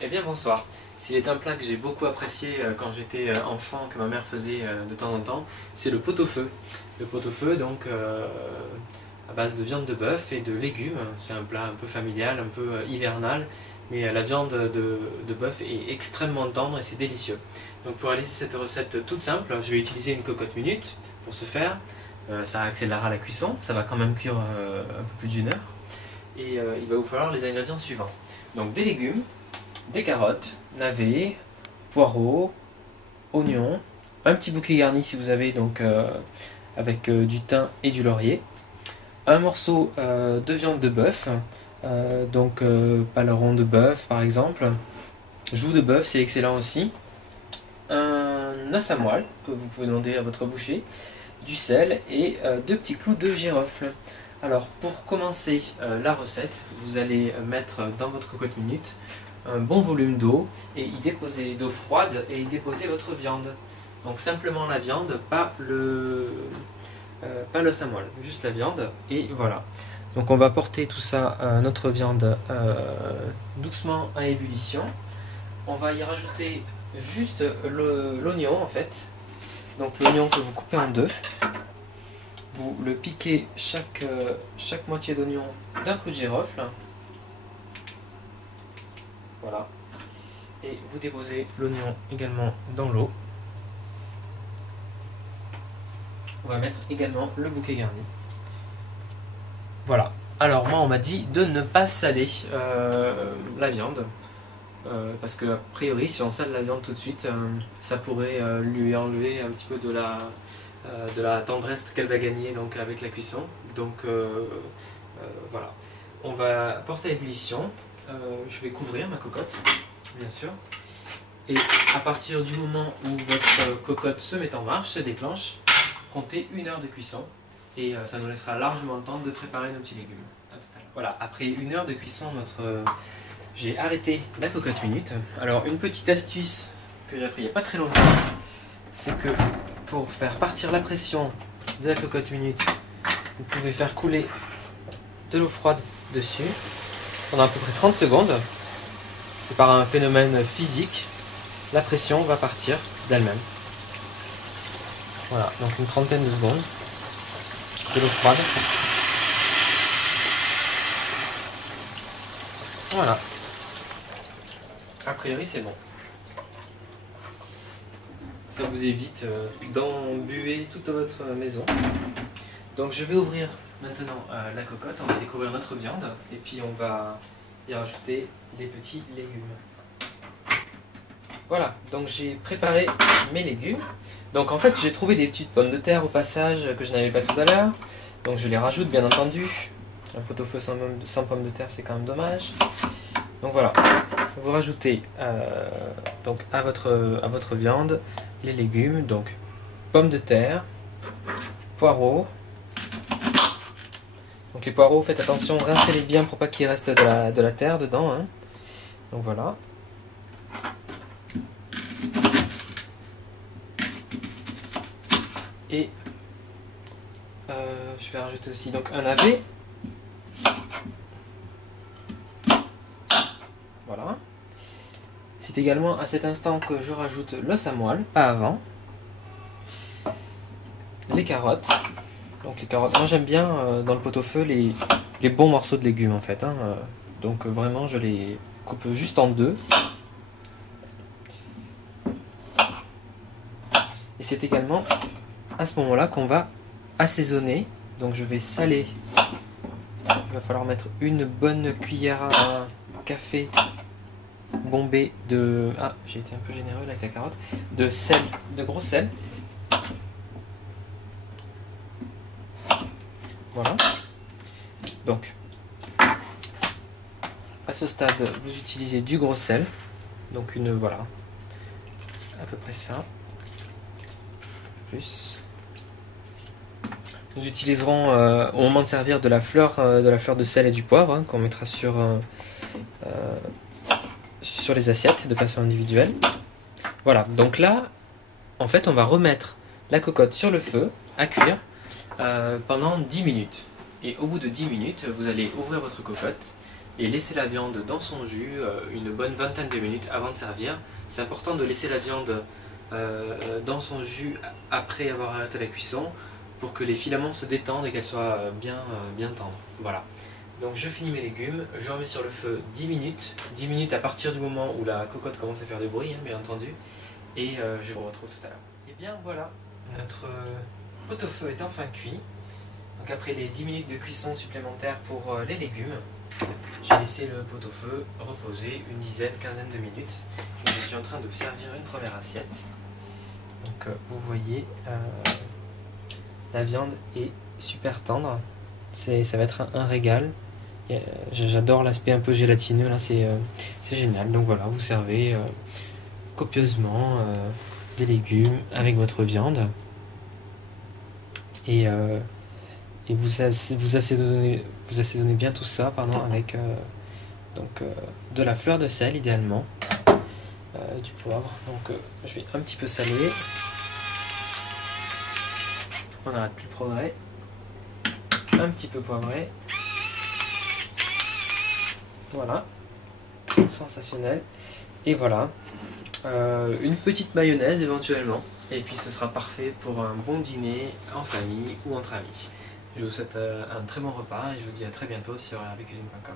Eh bien bonsoir. S'il est un plat que j'ai beaucoup apprécié quand j'étais enfant, que ma mère faisait de temps en temps, c'est le pot-au-feu. Le pot-au-feu, donc à base de viande de bœuf et de légumes. C'est un plat un peu familial, un peu hivernal, mais la viande de bœuf est extrêmement tendre et c'est délicieux. Donc pour réaliser cette recette toute simple, je vais utiliser une cocotte minute pour ce faire. Ça accélérera la cuisson, ça va quand même cuire un peu plus d'une heure. Et il va vous falloir les ingrédients suivants. Donc des légumes, des carottes, navets, poireaux, oignons, un petit bouquet garni si vous avez, donc avec du thym et du laurier, un morceau de viande de bœuf, donc paleron de bœuf par exemple, joue de bœuf c'est excellent aussi, un os à moelle que vous pouvez demander à votre boucher, du sel et deux petits clous de girofle. Alors pour commencer la recette, vous allez mettre dans votre cocotte minute un bon volume d'eau et y déposer d'eau froide et y déposer votre viande. Donc simplement la viande, pas l'os à moelle, juste la viande et voilà. Donc on va porter tout ça, notre viande doucement à ébullition. On va y rajouter juste l'oignon en fait. Donc l'oignon que vous coupez en deux. Vous le piquez chaque moitié d'oignon d'un clou de girofle. Voilà. Et vous déposez l'oignon également dans l'eau. On va mettre également le bouquet garni. Voilà. Alors moi on m'a dit de ne pas saler la viande. Parce que a priori si on sale la viande tout de suite, ça pourrait lui enlever un petit peu de la tendresse qu'elle va gagner donc, avec la cuisson. Donc voilà. On va porter à ébullition. Je vais couvrir ma cocotte, bien sûr. Et à partir du moment où votre cocotte se met en marche, se déclenche, comptez 1 heure de cuisson. Et ça nous laissera largement le temps de préparer nos petits légumes. Voilà, après 1 heure de cuisson, j'ai arrêté la cocotte minute. Alors une petite astuce que j'ai appris il n'y a pas très longtemps, c'est que pour faire partir la pression de la cocotte minute, vous pouvez faire couler de l'eau froide dessus pendant à peu près 30 secondes. Et par un phénomène physique, la pression va partir d'elle-même. Voilà, donc une trentaine de secondes de l'eau froide. Voilà. A priori c'est bon. Ça vous évite d'embuer toute votre maison. Donc je vais ouvrir maintenant la cocotte, on va découvrir notre viande et puis on va y rajouter les petits légumes. Voilà, donc j'ai préparé mes légumes. Donc en fait j'ai trouvé des petites pommes de terre au passage que je n'avais pas tout à l'heure. Donc je les rajoute bien entendu. Un pot-au-feu sans pommes de terre c'est quand même dommage. Donc voilà, vous rajoutez donc à votre viande les légumes, donc pommes de terre, poireaux. Donc les poireaux, faites attention, rincez-les bien pour pas qu'il reste de la terre dedans. Hein. Donc voilà. Et je vais rajouter aussi donc un navet. Voilà. C'est également à cet instant que je rajoute l'os à moelle, pas avant. Les carottes. Donc les carottes, moi j'aime bien dans le pot-au-feu les bons morceaux de légumes en fait. Hein. Donc vraiment je les coupe juste en deux. Et c'est également à ce moment-là qu'on va assaisonner. Donc je vais saler. Il va falloir mettre une bonne cuillère à café bombé de... Ah, j'ai été un peu généreux avec la carotte. De sel, de gros sel. Voilà. Donc, à ce stade, vous utilisez du gros sel. Donc voilà. À peu près ça. Plus. Nous utiliserons au moment de servir de la fleur de sel et du poivre hein, qu'on mettra sur les assiettes de façon individuelle. Voilà, donc là, en fait, on va remettre la cocotte sur le feu à cuire pendant 10 minutes. Et au bout de 10 minutes, vous allez ouvrir votre cocotte et laisser la viande dans son jus une bonne vingtaine de minutes avant de servir. C'est important de laisser la viande dans son jus après avoir arrêté la cuisson pour que les filaments se détendent et qu'elle soit bien tendre. Voilà. Donc je finis mes légumes, je remets sur le feu 10 minutes à partir du moment où la cocotte commence à faire du bruit, hein, bien entendu, et je vous retrouve tout à l'heure. Et bien voilà, notre pot-au-feu est enfin cuit. Donc après les 10 minutes de cuisson supplémentaires pour les légumes, j'ai laissé le pot-au-feu reposer une quinzaine de minutes. Et je suis en train de servir une première assiette. Donc vous voyez, la viande est super tendre, ça va être un régal. J'adore l'aspect un peu gélatineux, là c'est génial. Donc voilà, vous servez copieusement des légumes avec votre viande et vous assaisonnez bien tout ça avec de la fleur de sel idéalement, du poivre. Donc je vais un petit peu saler. On n'arrête plus le progrès. Un petit peu poivré. Voilà, sensationnel. Et voilà, une petite mayonnaise éventuellement. Et puis ce sera parfait pour un bon dîner en famille ou entre amis. Je vous souhaite un très bon repas et je vous dis à très bientôt sur rbcuisine.com.